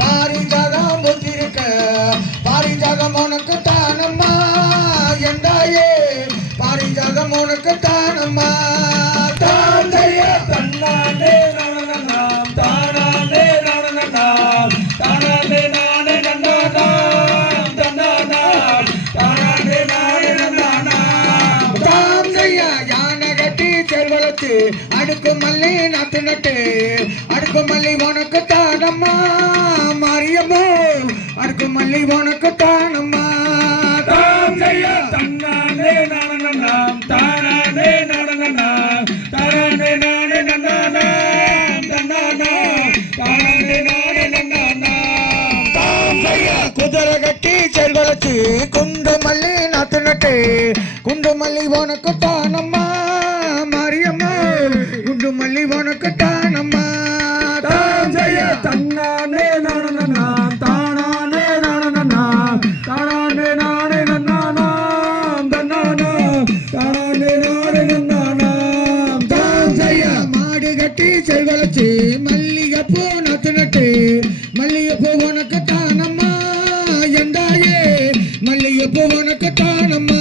பாரிஜாகம் ஒத்திருக்க பாரிஜாகம் உனக்கு தானம்மா எந்தாயே பாரிஜாகம் உனக்கு தானம்மா தாந்தைய தன்னானே நாம் தானானே நாம் தானானே நானே நன்னானா தன்னானா தானானே நானே நன்னானா தாந்தைய யானை கட்டி செல்வளத்து அடுக்கு மல்லி நாத்து நட்டு அடுக்கு மல்லி உனக்கு தானம்மா மாரியம்மோ அடுக்கு மல்லி உனக்கு தானம்மா தாந்தையா தன்னானே நாம் தானானே நாம் தானானே நானே நன்னானா தன்னானா தானானே நானே நன்னானா தாந்தையா குதிரை கட்டி செல்வளத்து குண்டு மல்லி நாத்து நட்டு குண்டு மல்லி உனக்கு தானம்மா மாரியம்மா குண்டு மல்லி உனக்கு தானம்மா தாந்தையா தன்னானே நாம் தானானே நாம் தானானே நானே நன்னானா தன்னானா தானானே நானே நன்னானா தாந்தையா மாடு கட்டி செல்வளச்சு மல்லிகைப்பூ நாத்து நட்டு மல்லிகைப்பூ உனக்கு தானம்மா எந்தாயே மல்லிகைப்பூ உனக்கு தானம்மா